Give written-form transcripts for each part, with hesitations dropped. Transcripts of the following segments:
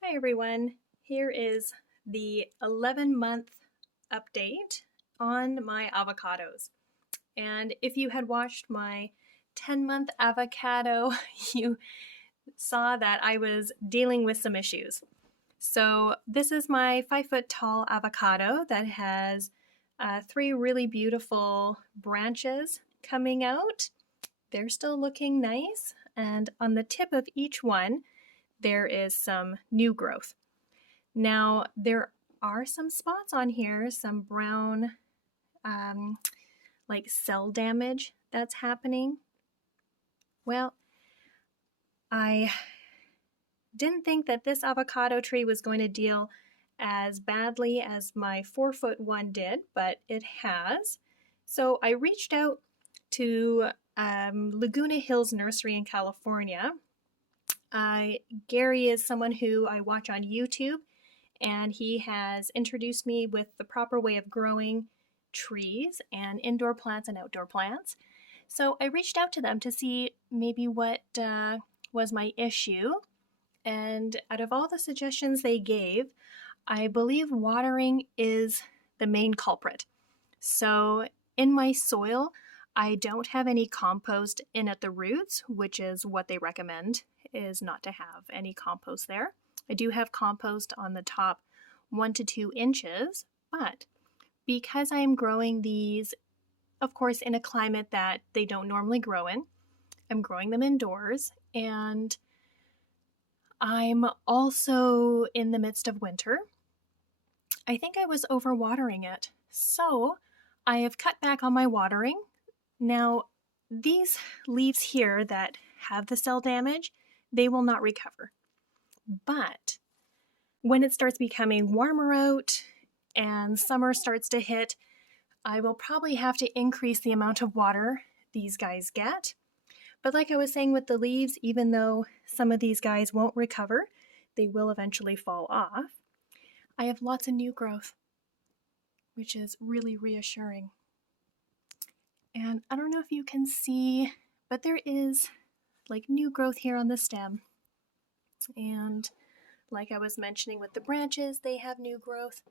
Hi everyone, here is the 11-month update on my avocados. And if you had watched my 10-month avocado, you saw that I was dealing with some issues. So this is my 5-foot tall avocado that has three really beautiful branches coming out. They're still looking nice, and on the tip of each one, there is some new growth. Now, there are some spots on here, some brown, um, like cell damage that's happening. Well, I didn't think that this avocado tree was going to deal as badly as my 4-foot one did, but it has. So I reached out to Laguna Hills Nursery in California. Gary is someone who I watch on YouTube, and he has introduced me with the proper way of growing trees and indoor plants and outdoor plants. So I reached out to them to see maybe what was my issue. And out of all the suggestions they gave, I believe watering is the main culprit. So in my soil, I don't have any compost in at the roots, which is what they recommend, is not to have any compost there. I do have compost on the top 1 to 2 inches, but because I am growing these, of course, in a climate that they don't normally grow in, I'm growing them indoors, and I'm also in the midst of winter. I think I was overwatering it, so I have cut back on my watering. Now, these leaves here that have the cell damage, they will not recover. But when it starts becoming warmer out and summer starts to hit, I will probably have to increase the amount of water these guys get. But like I was saying with the leaves, even though some of these guys won't recover, they will eventually fall off. I have lots of new growth, which is really reassuring. And I don't know if you can see, but there is like new growth here on the stem. And like I was mentioning with the branches, they have new growth.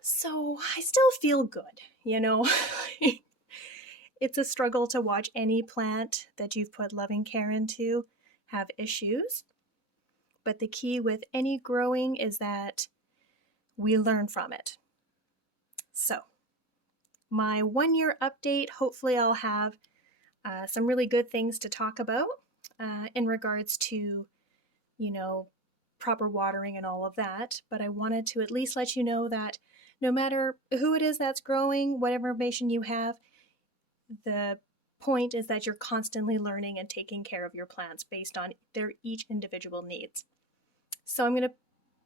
So I still feel good, you know. It's a struggle to watch any plant that you've put loving care into have issues. But the key with any growing is that we learn from it. So, my 1-year update, hopefully, I'll have some really good things to talk about in regards to, you know, proper watering and all of that. But I wanted to at least let you know that no matter who it is that's growing, whatever information you have, the point is that you're constantly learning and taking care of your plants based on their each individual needs. So I'm going to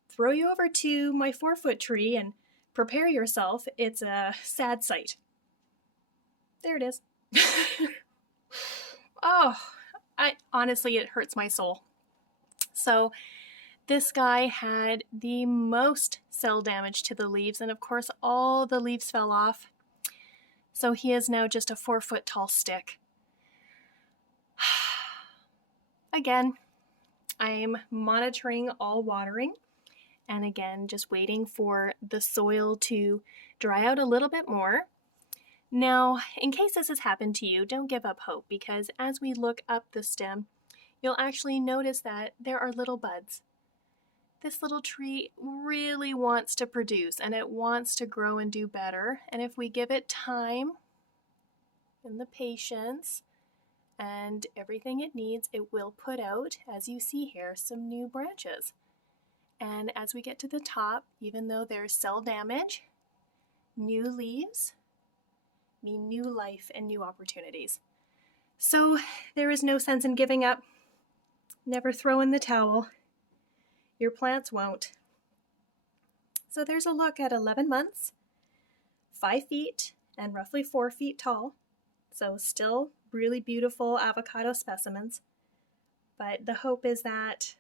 throw you over to my 4-foot tree and prepare yourself. It's a sad sight. There it is. Oh, honestly, it hurts my soul. So this guy had the most cell damage to the leaves, and of course all the leaves fell off. So he is now just a 4-foot tall stick. Again, I'm monitoring all watering, and again, just waiting for the soil to dry out a little bit more. Now, in case this has happened to you, don't give up hope, because as we look up the stem, you'll actually notice that there are little buds. This little tree really wants to produce, and it wants to grow and do better. And if we give it time and the patience and everything it needs, it will put out, as you see here, some new branches. And as we get to the top, even though there's cell damage, new leaves mean new life and new opportunities. So there is no sense in giving up. Never throw in the towel. Your plants won't. So there's a look at 11 months, 5 feet, and roughly 4 feet tall. So still really beautiful avocado specimens. But the hope is that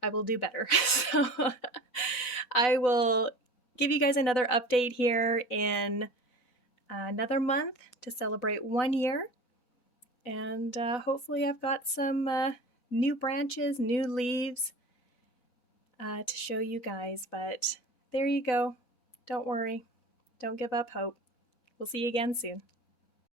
I will do better. So I will give you guys another update here in another month to celebrate 1 year. And hopefully I've got some new branches, new leaves, to show you guys, but there you go. Don't worry. Don't give up hope. We'll see you again soon.